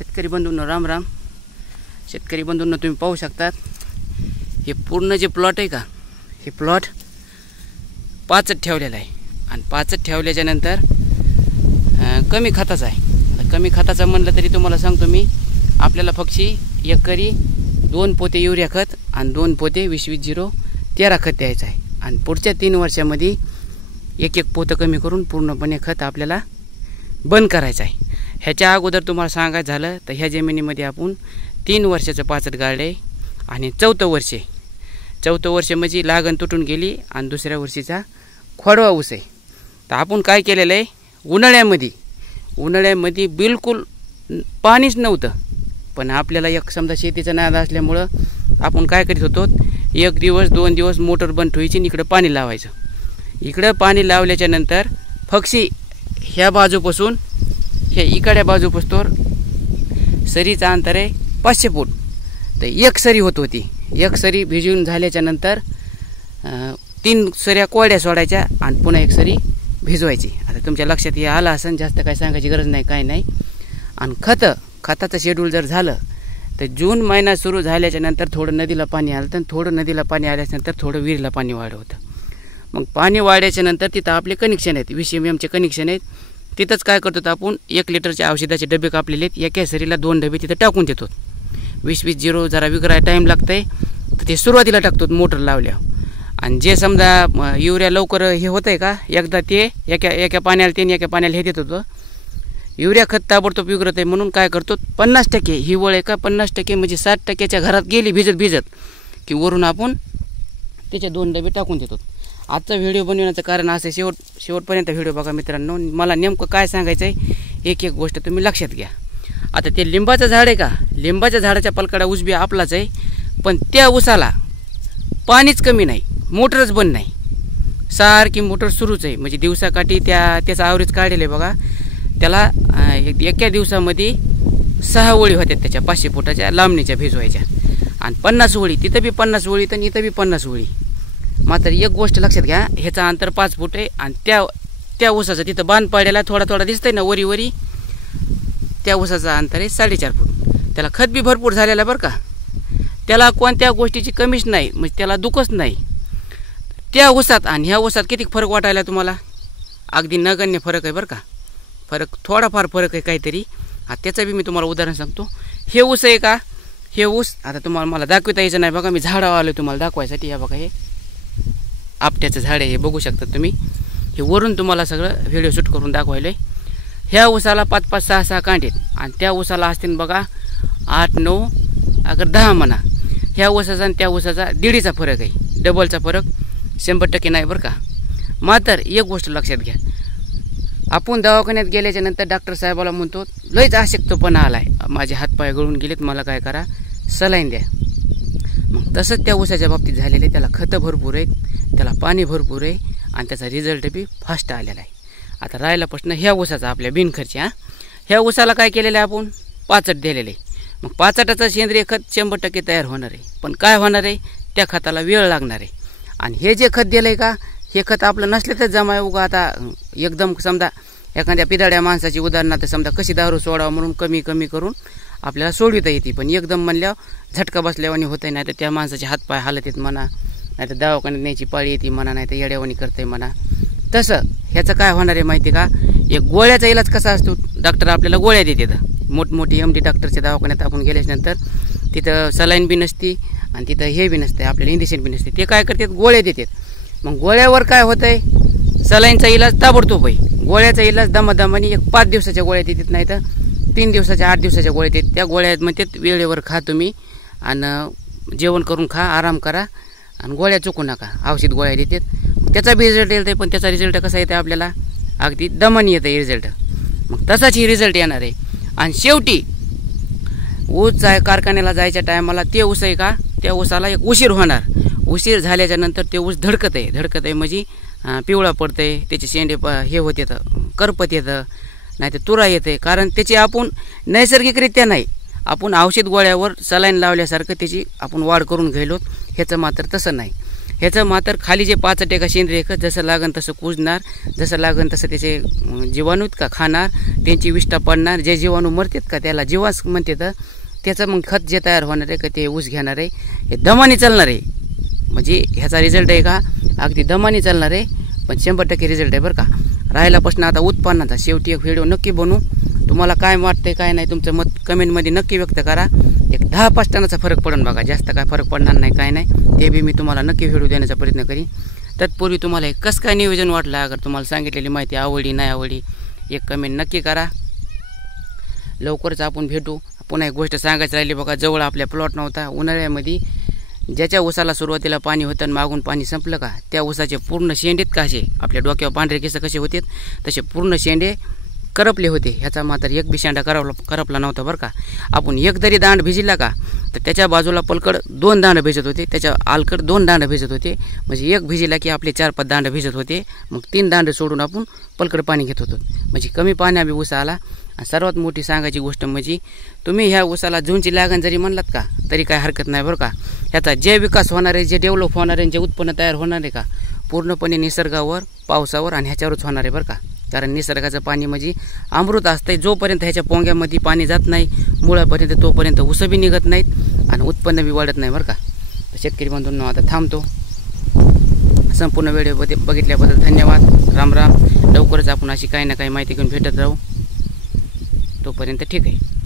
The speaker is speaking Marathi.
शेतकरी बंधूंनो राम राम. शेतकरी बंधूंनो तुम्ही पाहू शकतात हे पूर्ण जे प्लॉट आहे का, हे प्लॉट पाचट ठेवलेला आहे आणि पाचट ठेवल्याच्या नंतर कमी खताचा आहे. कमी खताचा म्हणलं तरी तुम्हाला सांगतो मी, आपल्याला फक्त एकरी 2 पोते युरिया खत आणि 2 पोते 20-20-0-13 खत द्यायचं आहे. आणि पुढच्या 3 वर्षामध्ये एक पोतं कमी करून पूर्णपणे खत आपल्याला बंद करायचं आहे. ह्याच्या अगोदर तुम्हाला सांगायचं झालं तर ह्या जमिनीमध्ये आपण 3 वर्षाचं पाचट गाळलं आहे आणि 4थं वर्ष म्हणजे लागण तुटून गेली आणि दुसऱ्या वर्षीचा खोडवा ऊस आहे. तर आपण काय केलेलं आहे, उन्हाळ्यामध्ये बिलकुल पाणीच नव्हतं, पण आपल्याला एक समजा शेतीचा नाद असल्यामुळं आपण काय करीत होतो, 1 दिवस 2 दिवस मोटर बंद ठेवायची आणि इकडं पाणी लावायचं. इकडं पाणी लावल्याच्या नंतर फक्षी ह्या बाजूपासून ह्या इकड्या बाजूपासून सरीचा अंतर आहे 500 फूट. तर एक सरी होत होती. एक सरी भिजवून झाल्याच्या नंतर 3 सऱ्या कोरड्या सोडायच्या आणि पुन्हा एक सरी भिजवायची. आता तुमच्या लक्षात हे आलं असेल, जास्त काय सांगायची गरज नाही, काय नाही. आणि खताचं शेड्यूल जर झालं तर जून महिना सुरू झाल्याच्या नंतर थोडं नदीला पाणी आलं, तर थोडं नदीला पाणी आल्याच्यानंतर थोडं विहिरीला पाणी वाढ होतं. मग पाणी वाढायच्या नंतर तिथं आपले कनेक्शन आहेत, 20 mm कनेक्शन आहेत. तिथंच काय करतो आपण, 1 लिटरच्या औषधाचे डबे कापलेले आहेत, एका सरीला 2 डबे तिथं टाकून देतो. 20-20-0 जरा विकरायला टाईम लागतंय तर ते सुरुवातीला टाकतो मोटर लावल्यावर. आणि जे समजा युरिया लवकर हे होतंय का, एकदा ते एका पाण्याला हे देत होतं. युरिया खत ताबडतोब विगरत आहे म्हणून काय करतो, 50% ही वळ आहे का, 50% म्हणजे 60%च्या घरात गेली भिजत की वरून आपण त्याचे 2 डबे टाकून देतो. आजचा व्हिडिओ बनवण्याचं कारण असं, शेवटपर्यंत व्हिडिओ बघा मित्रांनो. मला नेमकं काय सांगायचं आहे, एक गोष्ट तुम्ही लक्षात घ्या. आता ते लिंबाचं झाड आहे का, लिंबाच्या झाडाच्या पलकडा उजबी आपलाच आहे, पण त्या उसाला पाणीच कमी नाही, मोटरच बंद नाही, सारखी मोटर सुरूच आहे. म्हणजे दिवसाकाठी त्याचा ॲव्हरेज काढलेलं आहे बघा. त्याला एका दिवसामध्ये 6 ओळी होत्या त्याच्या 500 फुटाच्या लांबणीच्या भिजवायच्या. आणि 50 ओळी, तिथं बी 50 ओळी तर इथं बी 50 ओळी. मात्र एक गोष्ट लक्षात घ्या, ह्याचं अंतर 5 फूट आहे आणि त्या ऊसाचं तिथं बांध पाडायला थोडा दिसतंय ना वरी, त्या ऊसाचं अंतर आहे 4.5 फूट. त्याला खत बी भरपूर झालेलं आहे बरं का, त्याला कोणत्या गोष्टीची कमीच नाही, म्हणजे त्याला दुखच नाही. त्या ऊसात आणि ह्या ऊसात किती फरक वाटायला तुम्हाला, अगदी नगण्य फरक आहे बरं का. थोडाफार फरक आहे काहीतरी. त्याचं बी मी तुम्हाला उदाहरण सांगतो. हे ऊस आहे का, हे ऊस आता तुम्हाला मला दाखवता यायचं नाही बघा, मी झाडावर आलो तुम्हाला दाखवायसाठी. या बघा, हे आपट्याचं झाड आहे, हे बघू शकता तुम्ही. हे वरून तुम्हाला सगळं व्हिडिओ शूट करून दाखवायलं आहे. ह्या ऊसाला 5-5, 6-6 कांडे आणि त्या ऊसाला असतील बघा 8, 9 अगर 10 म्हणा. ह्या ऊसाचा आणि त्या ऊसाचा 1.5चा फरक आहे, डबलचा फरक 100% नाही बरं का. मात्र एक गोष्ट लक्षात घ्या, आपण दवाखान्यात गेल्याच्या नंतर डॉक्टर साहेबाला म्हणतो लयच अशक्तपणा आलाय, माझे हातपाय गळून गेलेत, मला काय करा, सलाईन द्या. मग तसंच त्या ऊसाच्या बाबतीत झालेलं आहे. त्याला खतं भरपूर आहेत, त्याला पाणी भरपूर आहे आणि त्याचा रिझल्ट बी फास्ट आलेला आहे. आता राहिला प्रश्न ह्या ऊसाचा, आपल्या बिनखर्ची. ह्या ऊसाला काय केलेलं आहे आपण, पाचट दिलेलं आहे. मग पाचटाचं सेंद्रिय खत 100% तयार होणार आहे, पण काय होणार आहे, त्या खताला वेळ लागणार आहे. आणि हे जे खत दिलं आहे का, हे खत आपलं नसलं तर जमा आहे. उगा आता एकदम समजा एखाद्या पिदाड्या माणसाची उदाहरणार्थ समजा कशी दारू सोडावं म्हणून कमी करून आपल्याला सोडविता येते, पण एकदम म्हणल्यावर झटका बसल्यावानी होतं. नाही तर त्या माणसाचे हातपाय हालत आहेत म्हणा, नाही तर दवाखान्यात न्यायची पाळी येते म्हणा, नाही तर येड्यावानी करते म्हणा. तसं ह्याचं काय होणार आहे माहिती का, एक गोळ्याचा इलाज कसा असतो, डॉक्टर आपल्याला गोळ्या देतात. मोठमोठी MD डॉक्टरच्या दवाखान्यात आपण गेल्याच्यानंतर तिथं सलाईन बी नसती आणि तिथं हे बी नसते, आपल्याला इंजेक्शन बी नसते. ते काय करतात, गोळ्या देतात. मग गोळ्यावर काय होतं आहे, सलाईनचा इलाज ताबडतोब आहे, गोळ्याचा इलाज दमादमाने 5 दिवसाच्या गोळ्या देतात, नाही तर 3 दिवसाच्या 8 दिवसाच्या गोळ्या देतात. त्या गोळ्या म्हणतात वेळेवर खा तुम्ही आणि जेवण करून खा, आराम करा आणि गोळ्या चुकू नका, औषध गोळ्या देतात. त्याचा बी रिझल्ट येतो, पण त्याचा रिझल्ट कसा येतो आपल्याला, अगदी दमाने येतं रिझल्ट. मग तसाच ही रिझल्ट येणार आहे. आणि शेवटी ऊस कारखान्याला जायच्या टायमाला ते ऊस आहे का, त्या ऊसाला एक उशीर होणार. उशीर झाल्याच्या नंतर ते ऊस धडकत आहे म्हणजे पिवळा पडतंय, त्याचे शेंडे हे होत येतं, करपत येतं, नाही तर तुरा येते. कारण त्याची आपण नैसर्गिकरित्या नाही, आपण औषध गोळ्यावर सलाईन लावल्यासारखं त्याची आपण वाढ करून गेलो. ह्याचं मात्र तसं नाही. ह्याचं मात्र खाली जे 5 का सेंद्रिय खत जसं लागन तसं कुजणार, जसं लागन तसं त्याचे जीवाणूत का खाणार, त्यांची विष्ठा पडणार, जे जीवाणू मरतात का त्याला जीवास म्हणते तर त्याचं मग खत जे तयार होणार आहे का ते ऊस घेणार आहे, हे दमाने चालणार आहे. म्हणजे ह्याचा रिझल्ट आहे का अगदी दमाने चालणार आहे, पण 100% रिझल्ट आहे बरं का. राहिल्यापासून आता उत्पन्नाचा शेवटी एक व्हिडिओ नक्की बनवू. तुम्हाला काय वाटतंय काय नाही तुमचं मत कमेंटमध्ये नक्की व्यक्त करा. एक 10-5 टनाचा फरक पडून बघा, जास्त काय फरक पडणार नाही काय नाही, ते बी मी तुम्हाला नक्की व्हिडिओ देण्याचा प्रयत्न करीन. तत्पूर्वी तुम्हाला हे कसं काय नियोजन वाटलं, अगर तुम्हाला सांगितलेली माहिती आवडली नाही आवडली एक कमेंट नक्की करा. लवकरच आपण भेटू. पुन्हा एक गोष्ट सांगायची राहिली बघा, जवळ आपल्या प्लॉट नव्हता. उन्हाळ्यामध्ये ज्याच्या ऊसाला सुरुवातीला पाणी होतं आणि मागून पाणी संपलं का त्या ऊसाचे पूर्ण शेंडेत कसे आपल्या डोक्यावर पांढरे केस कसे होते तसे पूर्ण शेंडे करपले होते. ह्याचा मात्र एक बी शेंडा करपला नव्हता बरं का. आपण एक जरी दांड भिजला का तर त्याच्या बाजूला पलकड 2 दांड भिजत होते, त्याच्या आलकड 2 दांड भिजत होते. म्हणजे एक भिजला की आपले 4-5 दांड भिजत होते. मग 3 दांड सोडून आपण पलकड पाणी घेत होतो. म्हणजे कमी पाण्याबी ऊस आला. आणि सर्वात मोठी सांगायची गोष्ट म्हणजे तुम्ही ह्या ऊसाला जूनची लागण जरी म्हणलात का तरी काय हरकत नाही बरं का. ह्याचा जे विकास होणार आहे, जे डेव्हलप होणार आहे, जे उत्पन्न तयार होणार आहे का पूर्णपणे निसर्गावर, पावसावर आणि ह्याच्यावरच होणार आहे बरं का. कारण निसर्गाचं पाणी म्हणजे अमृत असतंय. जोपर्यंत ह्याच्या पोंग्यामध्ये पाणी जात नाही मुळापर्यंत तोपर्यंत ऊस बी निघत नाहीत आणि उत्पन्न बी वाढत नाही बरं का. तर शेतकरी बंधूंनो आता थांबतो. संपूर्ण व्हिडिओ बघितल्याबद्दल धन्यवाद. राम राम. लवकरच आपण अशी काही ना काही माहिती घेऊन भेटत राहू. तोपर्यंत ठीक आहे.